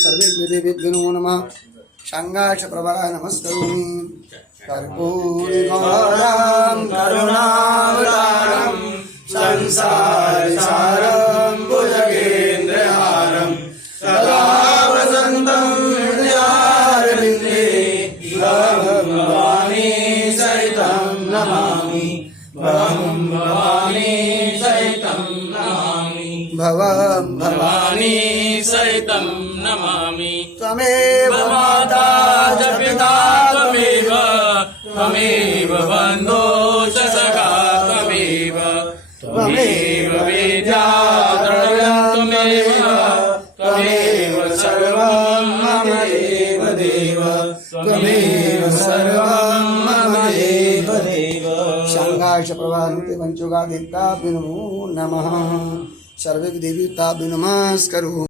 सर्वेभ्यो नमः। शांगाक्ष प्रभा नमस्करोमि। कर्पूरगौरं करुणावतारं संसारसारं भुजगेन्द्रहारं सदा वसन्तं हृदयारविन्दे भवानी सहितं नमामि। भवानी सहितं नमामि। भवानी सहितं नमामि। त्वमेव माता च पिता त्वमेव त्वमेव बन्धो च सखा त्वमेव त्वमेव विद्या त्वमेव त्वमेव सर्वं मम देव देव त्वमेव सर्वं मम देव देव। शांगाक्ष प्रभानुते पंचोगादित्याभ्यो नमो नमः। सर्वे देवताभ्यो नमस्करोमि।